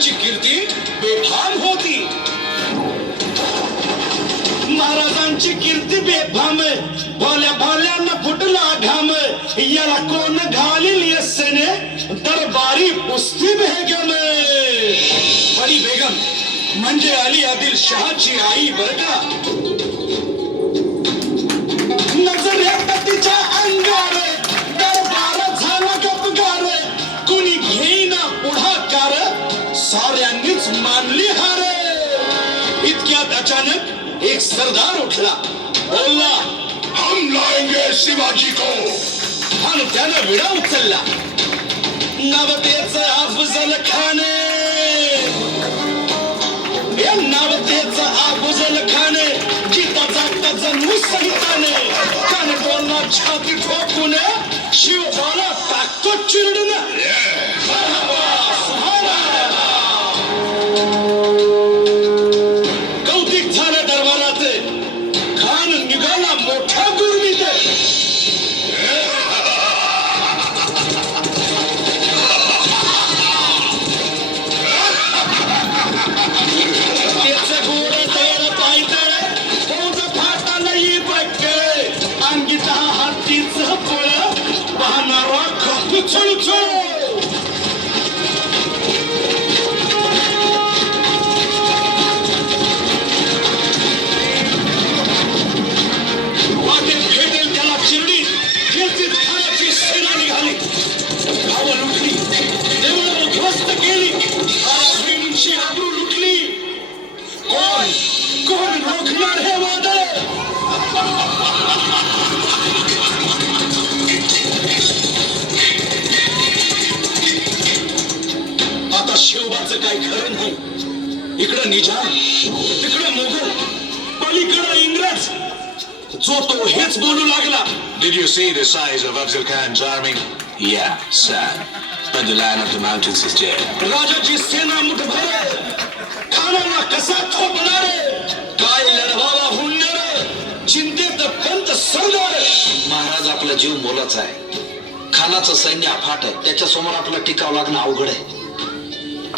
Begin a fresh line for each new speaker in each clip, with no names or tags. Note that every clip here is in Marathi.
महाराजांची कीर्ती बेफाम होती. महाराजांची कीर्ती बेफाम भोल्या भोल्यांना फुटला घाम. याला कोण घालील यस्सेने दरबारी पुस्ती बेगम. बरी बेगम म्हणजे अली आदिल शहाची आई बर का? अंगार दरबार झाला गपगार कुणी घेईना पुढाकार साऱ्यांनीच मानली हार. इतक्यात अचानक एक सरदार उठला. बोलला
हम लाएंगे शिवाजी को.
आणि त्यानं विडा उचलला. नवतेच अफजल खान. या नवतेच अफजल खान जिताचा त्याचा मुसहिताने कान बोलला छाती ठोकून शिव बोला टाकतो चिरडून. കൂടെ शिवबाचं काय खरं नाही. इकडं निजाम तिकडं मोगल पलीकडं इंग्रज. जो तो हेच बोलू लागला.
Did you see the size of Afzal Khan's army?
Yeah, sad. But the land of the mountains is dead.
राजाची सेना मुठभर खानाला कसा थोपणार काय लढवावा हुंडर चिंतेत पंत सरदार
महाराज आपला जीव मोलाचा आहे. खानाचं सैन्य अफाट आहे. त्याच्यासमोर आपला टिकाव लागणं अवघड आहे.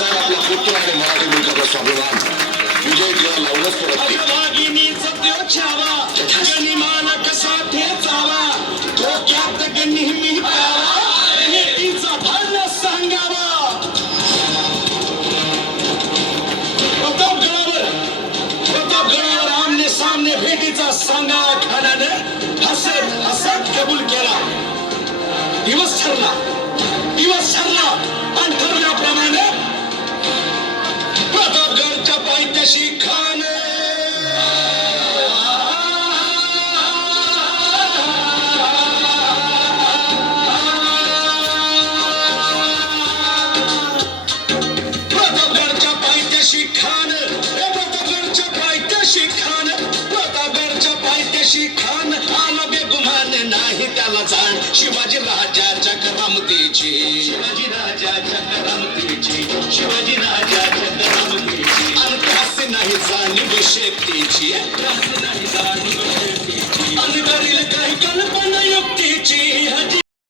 बाळासाहेब आपला पुत्र आणि मराठी मुलगाचा स्वाभिमान विजय टिळा लावूनच परत
अशा सांगावा. आमने सामने भेटीचा सांगा खानाने हसत हसत कबूल केला. दिवस ठरला. त्याला जाण शिवाजी राजाच्या करामतीची. शिवाजी राजाच्या करामतीची शिवाजी राजाच्या करामतीची. आणि त्रास नाही जाणीव शेतीची. त्रास नाही जाणीव शेतीची. आणि करील काही कल्पना युक्तीची.